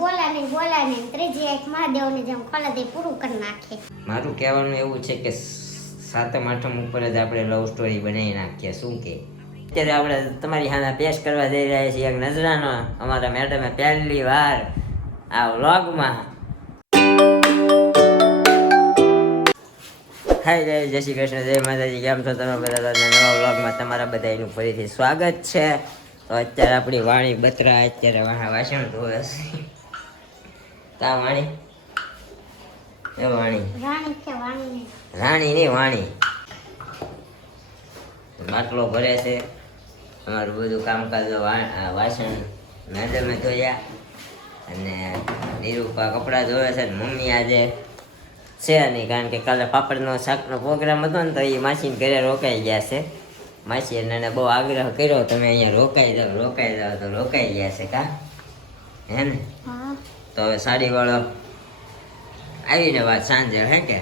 બોલા નહીં ત્રીજી એક મહાદેવની જેમ ખોલા દે પૂરું કરી નાખે. મારું કહેવાનું એવું છે કે સાતમ આઠમ ઉપર જ આપણે લવ સ્ટોરી બનાવી નાખીએ. શું કે અત્યારે આપણે તમારી સામે પેશ કરવા જઈ રહ્યા છીએ એક નજરાનો અમારા મેડમે પહેલી વાર આ વ્લોગમાં. હાય જય શ્રી કૃષ્ણ, જય માતાજી. કેમ છો તમે બધા? નવા વ્લોગમાં તમારા બધાનું ફરીથી સ્વાગત છે. તો અત્યારે આપણી વાણી બત્રા અત્યારે વાસણ ધોવે છે. તા વાણી એ વાણી રાણી ની વાણી માટલો ભરે છે. અમારું બધું કામકાજ વાસણ મેડમે ધોયા અને નિરૂપા કપડાં ધોવે છે. મમ્મી આજે છે નહીં, કારણ કે કાલે પાપડનો શાકનો પ્રોગ્રામ હતો ને તો એ માસીને ઘરે રોકાઈ ગયા છે. માસી એને બહુ આગ્રહ કર્યો તમે અહીંયા રોકાઈ જાઓ તો રોકાઈ ગયા છે. કા હે ને? તો હવે સાડીવાળો આવીને વાત સાંજે હે કે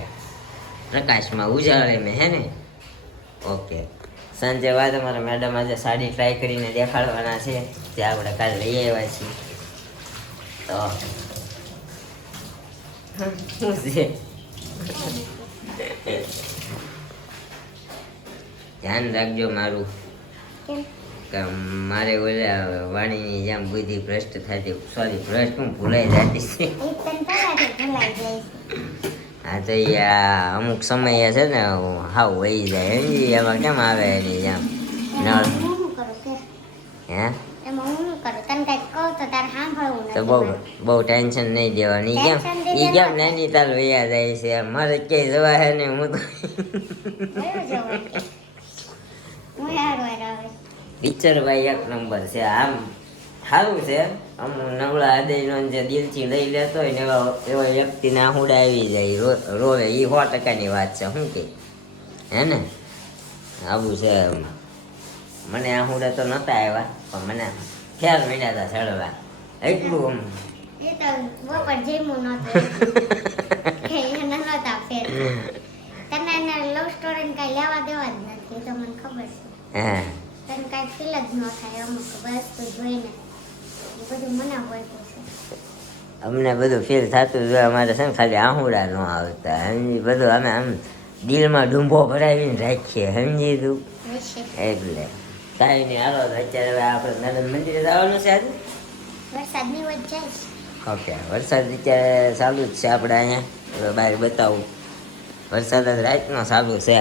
પ્રકાશમાં ઉજાળે મેં હે ને. ઓકે, સાંજે વાત અમારા મેડમ આજે સાડી ટ્રાય કરીને દેખાડવાના છે. તે આપણે કાલે લઈ આવ્યા છીએ. તો શું છે ધ્યાન રાખજો મારું, કે મારે ઓલા વાણીની જેમ બુદ્ધિ ભ્રષ્ટ થતી, સોરી ભ્રષ્ટ હું ભૂલાઈ જતી છે. હા તો અમુક સમય છે ને હાવ વહી જાય સમજી, એમાં કેમ આવે એની જેમ નળ હે તો બહુ ટેન્શન નહીં દેવાની. કેમ નૈનીતાલ વયા જાય છે, મારે ક્યાંય જવા હે ને. હું તો પિક્ચર ભાઈ એક નંબર છે. આમ સારું છે. અમુક નવળા હૃદયનો જે દિલથી લઈ લેતો હોય ને એવા વ્યક્તિને આહુડા આવી જાય, રોવે. એ 100%ની વાત છે. શું કે હે ને આવું છે. મને આહુડા તો નતા આવ્યા, પણ મને ખ્યાલ મળ્યા હતા ચડવા એટલું. અમને બધું ફીલ થતું જોઈએ. અમારે છે ને ખાલી આહુડા ન આવતા સમજી. બધું અમે આમ દિલમાં ડુંબો ભરાવીને રાખીએ સમજી તું. એટલે કાંઈ નહીં. હાલો અત્યારે હવે આપણે નરેન્દ્ર મંદિરે જવાનું છે આજે. ઓકે, વરસાદ અત્યારે ચાલુ જ છે આપણે અહીંયા. બહાર બતાવું, વરસાદ જ રાતનો ચાલુ છે.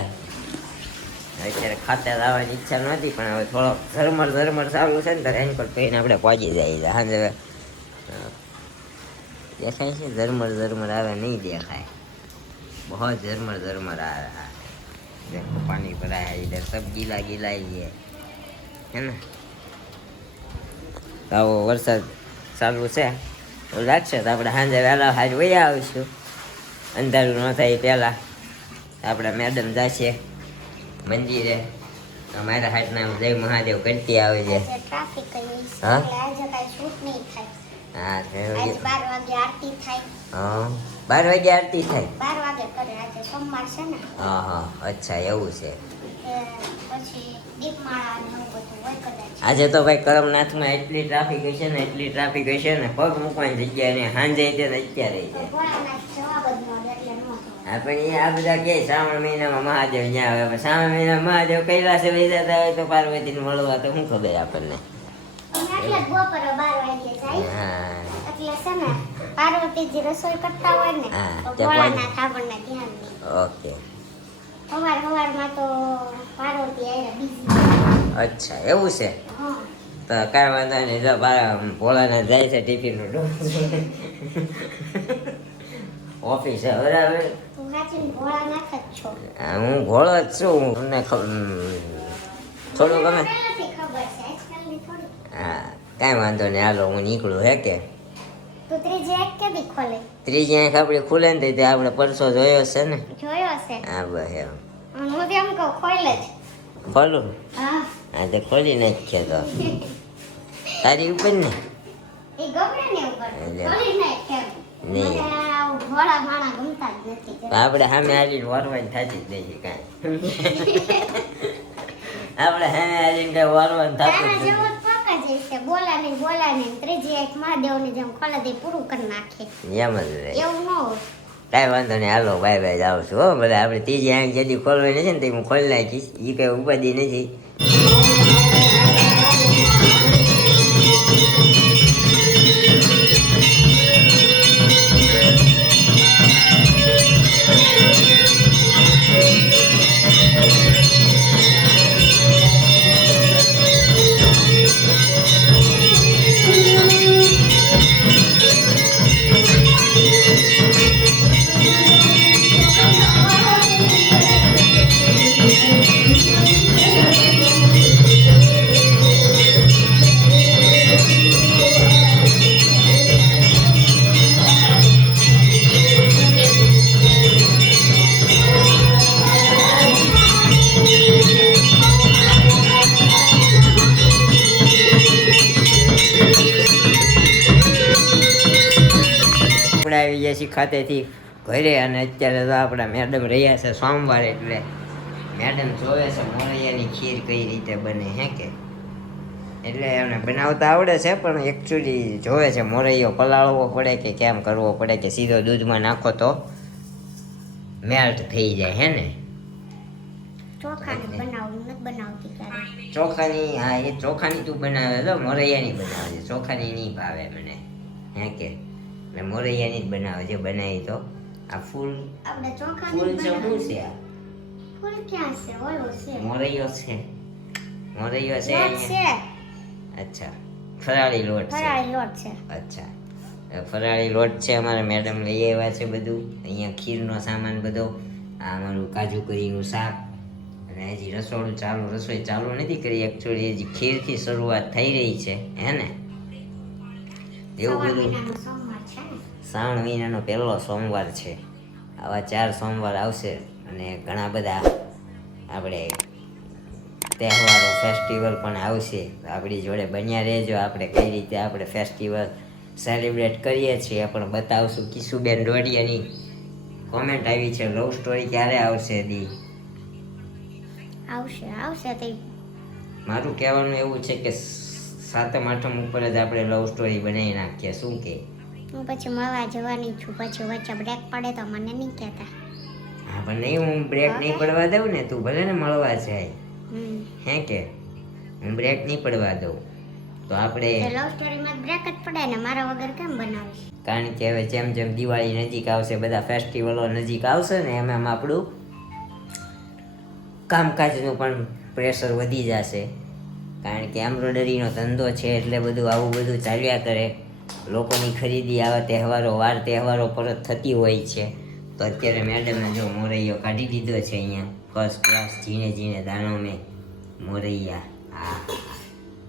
અત્યારે ખાતે લાવવાની ઈચ્છા નહોતી, પણ હવે થોડો ઝરમર ચાલુ છે ને તો રેનકોટ પહેરીને આપણે પહોંચી જઈએ. સાંજે દેખાય છે ઝરમર આવે નહીં દેખાય, બહુ ઝરમર आ रहा है. देखो पानी भरा है इधर, सब गीला ही है ना. તો વરસાદ ચાલુ છે તો લાગશે તો આપણે સાંજે વહેલા હાજ વહી આવીશું. અંધારું ન થાય પહેલાં આપણે મેડમ જશે મંદિરે. અમારા હાથના જય મહાદેવ કરતી આવે છે. હા હા 12 વાગે આરતી થાય. હા અચ્છા એવું છે. આજે તો ભાઈ કરમનાથમાં એટલી ટ્રાફિક હશે ને પગ મૂકવાની જગ્યા ને સાંજે છે ને અત્યારે છે. હા પણ આ બધા કે શ્રાવણ મહિનામાં મહાદેવ ત્યાં આવે. શ્રાવણ મહિનામાં મહાદેવ કૈલાસે વહી જતા હોય તો પાર્વતીને મળવા તો શું ખબર આપણને. પાર્વતીજી રસોઈ કરતા હોય ને તો ભોળાનાથ આપણને ધ્યાન દે. ઓકે, સવારમાં તો પાર્વતી આયા બીજી. અચ્છા એવું છે. તો કાંઈ વાંધો નહીં. જો ભોળાનાથ જાય છે ટિફિનનું ઓફિસે બરાબર. ભોળાનાથ જ છો? હું ભોળો જ છું. તમને થોડું ગમે. હા કાંઈ વાંધો નહીં. હાલો હું નીકળું. હે કે ત્રીજી આંખ આપડી ખુલે ને તે આપણે પરસો જોયો છે ને. હા બસ એમ. ખોલું? હા તો ખોલી નાખીએ તો તારી ઉપર ને આપણે સામે આવીને વરવાની થતી જ નહીં. કાંઈ આપણે સામે આવીને કઈ વરવાનું થતું જ નથી. બોલા નહીં ત્રીજી એક મહાદેવની જેમ ખોલે દે પૂરું કરી નાખે એમ જ રહે. એવું ન હોય. કાંઈ વાંધો નહીં, હાલો બાય બાય જાઉં છું હો. બધા આપણે ત્રીજી આંખ જેથી ખોલવાની છે ને તે હું ખોલી નાખીશ, એ કંઈ ઉપાધિ નથી. આપણે આવી ગયા છીએ ખાતેથી ઘરે, અને અત્યારે તો આપણા મેડમ રહ્યા છે સોમવાર, એટલે મેડમ જોવે છે મોરૈયાની ખીર કઈ રીતે બને હે કે. એટલે એમને બનાવતા આવડે છે, પણ એકચ્યુઅલી જોવે છે મોરૈયો પલાળવો પડે કે કેમ કરવો પડે, કે સીધો દૂધમાં નાખો તો મેલ્ટ થઈ જાય હે ને. ચોખાની બનાવતી ક્યારે ચોખાની, હા એ ચોખાની તું બનાવે તો મોરૈયાની બનાવે છે, ચોખાની નહીં ભાવે મને હે કે. એટલે મોરૈયાની જ બનાવે છે, બનાવી તો. આ ફૂલ આપણે ચોખાની ફૂલ છે, શું છે આ? ફૂલ ક્યાં છે? ઓલો છે મોરૈયો છે, મોરૈયો છે લોટ અહીંયા. છે, અચ્છા, ફરાળી લોટ છે. ફરાળી લોટ છે. અચ્છા, ફરાળી લોટ છે. અમારા મેડમ લઈ આવ્યા છે બધું. અહીંયા ખીરનો સામાન બધો. આ અમારું કાજુ કરીનું શાક. અને હજી રસોઈ ચાલુ નથી કરી એકચ્યુઅલી, હજી ખીરથી શરૂઆત થઈ રહી છે હે ને. એવું બધું. સોમવાર છે ને, શ્રાવણ મહિનાનો પહેલો સોમવાર છે. આવા 4 સોમવાર આવશે, અને ઘણા બધા આપણે તહેવારો ફેસ્ટિવલ પણ આવશે. આપણી જોડે બન્યા રહેજો. આપણે કઈ રીતે આપણે ફેસ્ટિવલ સેલિબ્રેટ કરીએ છીએ એ પણ બતાવશું. કિશુબેન ડોડિયાની કોમેન્ટ આવી છે, લવ સ્ટોરી ક્યારે આવશે દી? આવશે તે. મારું કહેવાનું એવું છે કે 7મ 8મ ઉપર જ આપણે લવ સ્ટોરી બનાવી નાખીએ. શું કે? હું પછી મળવા જવાની છું, પછી વચ્ચે બ્રેક પડે તો મને નહીં કહેતા. હા, પણ નહીં, હું બ્રેક નહીં પડવા દઉં ને. તું ભલે ને મળવા જાય હે કે, હું બ્રેક નહીં પડવા દઉં. તો આપણે લવ સ્ટોરીમાં બ્રેક જ પડે ને, મારા વગર કેમ બનાવીશ? કારણ કે હવે જેમ જેમ દિવાળી નજીક આવશે, બધા ફેસ્ટિવલો નજીક આવશે ને, એમ આપણું કામકાજનું પણ પ્રેશર વધી જશે. કારણ કે એમ્બ્રોઇડરીનો ધંધો છે, એટલે બધું આવું બધું ચાલ્યા કરે. લોકોની ખરીદી આવા તહેવારો, વાર તહેવારો પર જ થતી હોય છે. તો અત્યારે મેડમે જો મોરૈયો કાઢી દીધો છે અહીંયા, ફર્સ્ટ ક્લાસ ઝીણે ઝીણે દાણો મેં મોરૈયા. હા,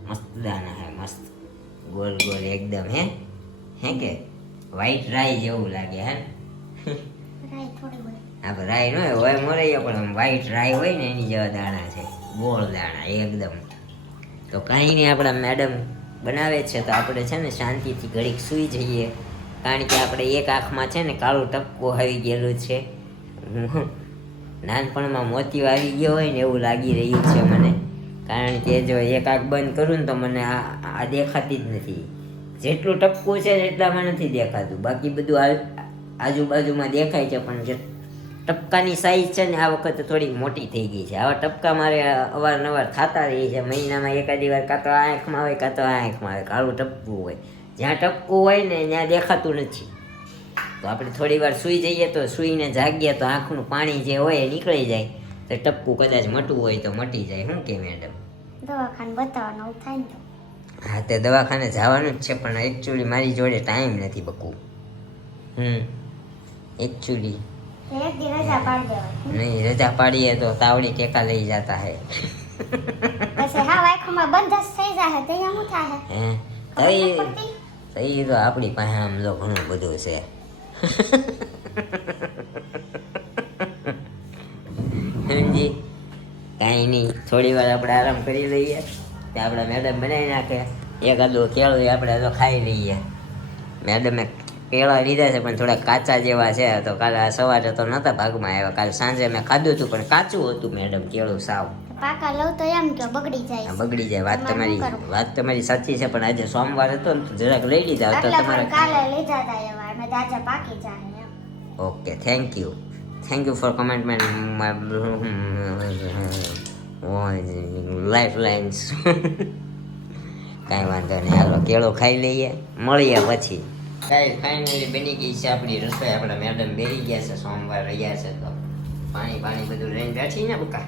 મસ્ત દાણા હે, મસ્ત ગોલ ગોલ એકદમ હે કે વ્હાઈટ રાઈ જેવું લાગે હે. હા, રાઈ ન હોય મોરૈયો, પણ આમ વ્હાઈટ રાઈ હોય ને એની જેવા દાણા છે, ગોળ દાણા એકદમ. તો કાંઈ નહીં, આપણા મેડમ બનાવે છે તો આપણે છે ને શાંતિથી ઘડીક સૂઈ જઈએ. કારણ કે આપણે એક આંખમાં છે ને કાળું ટપકું આવી ગયેલું છે. નાનપણમાં મોતિયો આવી ગયો હોય ને એવું લાગી રહ્યું છે મને. કારણ કે જો એક આંખ બંધ કરું ને તો મને આ દેખાતી જ નથી. જેટલું ટપકું છે ને એટલામાં નથી દેખાતું, બાકી બધું આજુબાજુમાં દેખાય છે. પણ જે ટપકાની સાઈઝ છે ને આ વખતે થોડીક મોટી થઈ ગઈ છે. આવા ટપકા મારે અવારનવાર થતા રહી છે. મહિનામાં એકાદી વાર કાં તો આ આંખમાં આવે, કાં તો આ આંખમાં આવે, કાળું ટપકું હોય. જ્યાં ટપકું હોય ને ત્યાં દેખાતું નથી. તો આપણે થોડી વાર સૂઈ જઈએ, તો સૂઈને જાગીએ તો આંખનું પાણી જે હોય એ નીકળી જાય. તો ટપકું કદાચ મટવું હોય તો મટી જાય. શું કે મેડમ? દવાખાને બતાવવાનું થાય ને તો. હા, તે દવાખાને જવાનું જ છે, પણ એકચ્યુઅલી મારી જોડે ટાઈમ નથી બકુ. એકચ્યુઅલી એક દી રજા પાડી દેવાય. નહીં, રજા પાડીએ તો તાવડી ટેકા લઈ જતા હે. પછી હા આંખોમાં બંધ જ થઈ જાય તો શું થાય? તઈ તો આપણી પાસે આમ તો ઘણું બધું છે. સમજી? કાંઈ નહીં, થોડી વાર આપણે આરામ કરી લઈએ. તે આપણા મેડમ બનાવી નાખે. એકાદું કેળું આપણે તો ખાઈ લઈએ. મેડમે કેળા લીધા છે પણ થોડા કાચા જેવા છે. તો કાલે સવારે તો નહોતા ભાગમાં આવ્યા. કાલે સાંજે મેં ખાધું હતું પણ કાચું હતું મેડમ કેળું સાવ. પાકા લઉં તો એમ કે બગડી જાય બગડી જાય. વાત તમારે શું તમારી કરવું? વાત તમારી સાચી છે, પણ આજે સોમવાર હતો ને તો જરાક લઈ લીધા તો એટલે તમારે પણ કાલે લીધા હતા એવા અને આજે પાકી જાય એમ. Okay, thank you for commandment life lines. કાંઈ વાંધો નહીં, હાલો કેળો ખાઈ લઈએ, મળીએ પછી. કાંઈ ફાઇનલી બની ગઈ છે આપણી રસોઈ. આપણા મેડમ બેસી ગયા છે, સોમવાર રહ્યા છે તો પાણી બધું લઈને બેઠી ને બકા.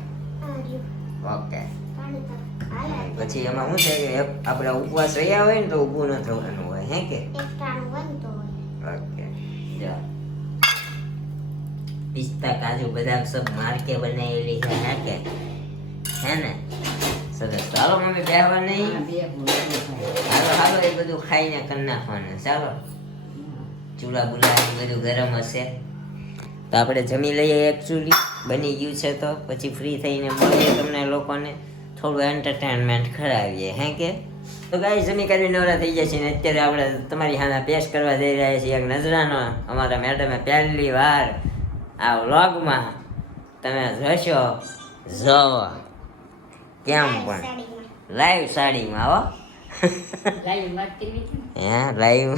ઓકે, પાણી તો હાલે. પછી એમાં શું છે કે આપણે ઉપવાસ રહ્યા હોય ને તો ઊભું ન થવાનું હોય, હે કે? એકટાણું બનતું હોય. ઓકે, જો પિસ્તા કાજુ બદામ સબ માર કે બનાવેલી છે, હે કે? હે ને? સરસ. ચાલો મમ્મી બેહવા નહીં. હાલો એ બધું ખાઈને કરી નાખવાનું. ચાલો ચૂલા બુલા એ બધું ગરમ હશે તો આપણે જમી લઈએ. એકચ્યુઅલી બની ગયું છે તો પછી ફ્રી થઈને મળીએ તમને લોકોને, થોડું એન્ટરટેનમેન્ટ કરાવીએ, હે કે? તો ગાઈ જમી કરી નવરા થઈ જાય છે ને અત્યારે આપણે તમારી સામે પેશ કરવા જઈ રહ્યા છીએ એક નજરાનો. અમારા મેડમે પહેલી વાર આ વ્લોગમાં તમે જોશો, જોવો કેમ પણ લાઈવ સાડીમાં. હો લાઈવ વાત કરવી છે હે લાઈવ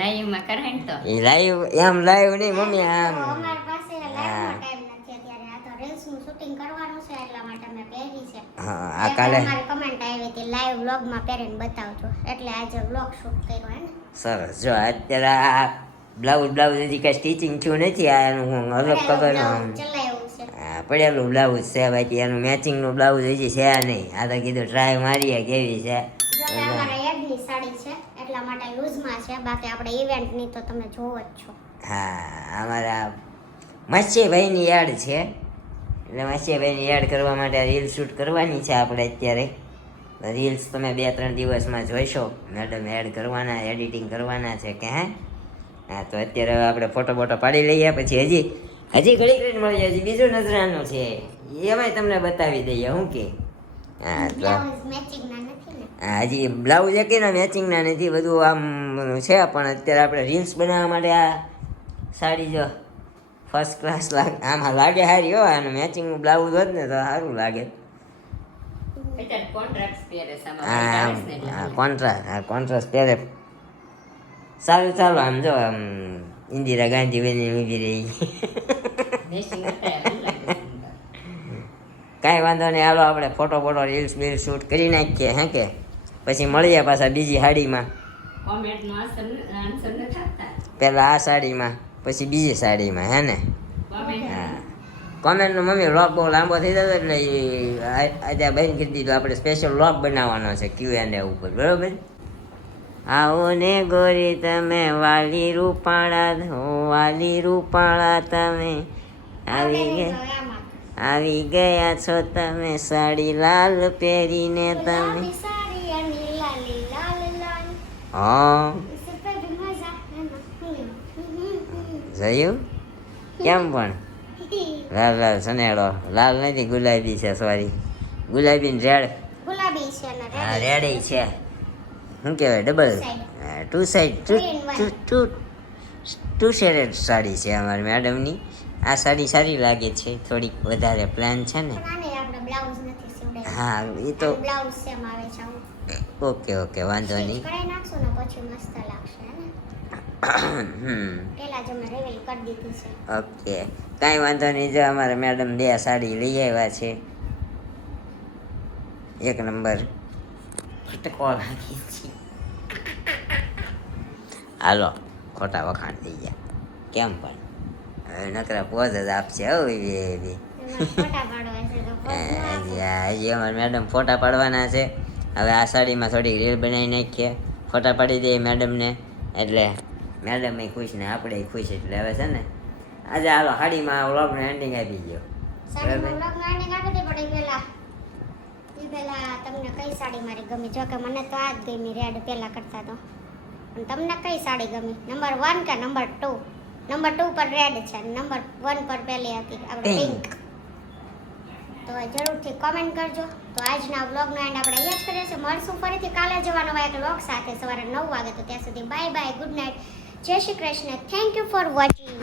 લાઈવમાં કરાય ને તો એ લાઈવ એમ લાઈવ નહીં મમ્મી, આમ તો અમારી પાસે લાઈવનો ટાઈમ નથી અત્યારે. આ તો રીલ્સનું શૂટિંગ કરવાનું છે એટલા માટે મેં પહેરી છે. હા આ કાલે અમારી કમેન્ટ આવી હતી લાઈવ વ્લોગમાં પહેરીને બતાવજો, એટલે આજે વ્લોગ શૂટ કર્યો હે ને. સરસ. જો અત્યારે આ બ્લાઉઝ હજી કાંઈ સ્ટિચિંગ થયું નથી. આ એનું હું અલગ ખબર ચલાવ્યું છે. પડેલું બ્લાઉઝ છે બાકી એનું મેચિંગનું બ્લાઉઝ હજી છે નહીં. આ તો કીધું ટ્રાય મારીએ કેવી છે. જો કે અમારા એડની સાડી છે એટલા માટે લૂઝમાં છે, બાકી આપણે ઇવેન્ટની તો તમે જોવો જ છો. હા અમારા મત્સ્યભાઈની યાદ છે, એટલે મત્સ્યભાઈની યાદ કરવા માટે રીલ શૂટ કરવાની છે આપણે અત્યારે. રીલ્સ તમે 2-3 દિવસમાં જોઈશો. મેડમ એડ કરવાના, એડિટિંગ કરવાના છે કે હે. હા તો અત્યારે હવે આપણે ફોટો પાડી લઈએ, પછી હજી ઘડી ઘડી મળીએ. હજી બીજું નજરાનું છે એમાંય તમને બતાવી દઈએ. હું કે હા તો બ્લાઉઝ મેચિંગના નથી ને. હા હજી બ્લાઉઝ એકેના મેચિંગના નથી, બધું આમ છે. પણ અત્યારે આપણે રીલ્સ બનાવવા માટે આ સાડી જો ફર્સ્ટ ક્લાસ આમાં લાગે સારી. હો આનું મેચિંગનું બ્લાઉઝ હોત ને તો સારું લાગે. અત્યારે કોન્ટ્રાક્ટ પહેરે છે હા કોન્ટ્રાસ્ટ પહેરે સારું. ચાલો આમ જો આમ ઇન્દિરા ગાંધી બની ઊભી રહી. કાંઈ વાંધો નહીં, હાલો આપણે ફોટો રીલ્સ શૂટ કરી નાખીએ, હે કે? પછી મળીએ પાછા બીજી સાડીમાં. કોમેન્ટનો આન્સર ન થતા પહેલાં આ સાડીમાં પછી બીજી સાડીમાં, હે ને? હા કોમેન્ટનો મમ્મી વ્લોગ બહુ લાંબો થઈ જતો એટલે આજે બંધ કરી દીધો. આપણે સ્પેશિયલ વ્લોગ બનાવવાનો છે Q&A ઉપર, બરાબર? આવો ને ગોરી તમે વાલી રૂપાળા તમે આવી ગયા છો તમે સાડી લાલ પહેરીને તમે. ગુલાબી સાડી અને લાલી લાલ લાલ. હા સફેદ મજા જોયું કેમ પણ લાલ સનેડો. લાલ નથી ગુલાબી છે, સોરી ગુલાબી ને રેડ. ગુલાબી છે ને હા રેડ છે. શું કહેવાય ડબલ ટુ શેડેડ સાડી છે અમારી મેડમની. આ સાડી સારી લાગે છે, થોડીક વધારે પ્લાન છે ને. પણ આને આપણે બ્લાઉઝ નથી સીવડાવ્યું. હા એ તો બ્લાઉઝ સેમ આવે છે આવું. ઓકે વાંધો નહીં. કરાઈ નાખશું ને પછી મસ્ત લાગશે હે ને. પેલા જ અમે રેવેલ કરી દીધી છે. ઓકે કાંઈ વાંધો નહીં. જો અમારા મેડમ 2 સાડી લઈ આવ્યા છે, એક નંબર. હાલો ખોટા વખાણ થઈ ગયા કેમ પણ. હવે નકરા પોઝ જ આપશે. હવે એમાં ફોટા પાડવા છે તો હજી અમારા મેડમ ફોટા પાડવાના છે. હવે આ સાડીમાં થોડીક રીલ બનાવી નાખીએ, ફોટા પાડી દઈએ મેડમને, એટલે મેડમ ખુશ ને આપણે ખુશ. એટલે હવે છે ને આજે હાલો સાડીમાં વ્લોગનું એન્ડિંગ આપી ગયો. સાડીમાં વ્લોગનો એન્ડિંગ આપી દે. પણ પહેલા તમને કઈ સાડી મારી ગમી? જો કે મને તો આ જ ગમી, રેડ પહેલા કરતા તો. અને તમને કઈ સાડી ગમી? નંબર 1 કે નંબર 2? નંબર 2 પર રેડ છે, નંબર 1 પર પહેલી હતી આપણે પિંક. તો જરૂરથી કોમેન્ટ કરજો. તો આજના વ્લોગનો એન્ડ આપણે અહીંયા જ કરીએ છીએ. મળશું ફરીથી કાલે જવાનો હોય એક વ્લોગ સાથે સવારે 9 વાગે. તો ત્યાં સુધી બાય બાય, ગુડ નાઇટ, જય Shri Krishna. Thank you for watching.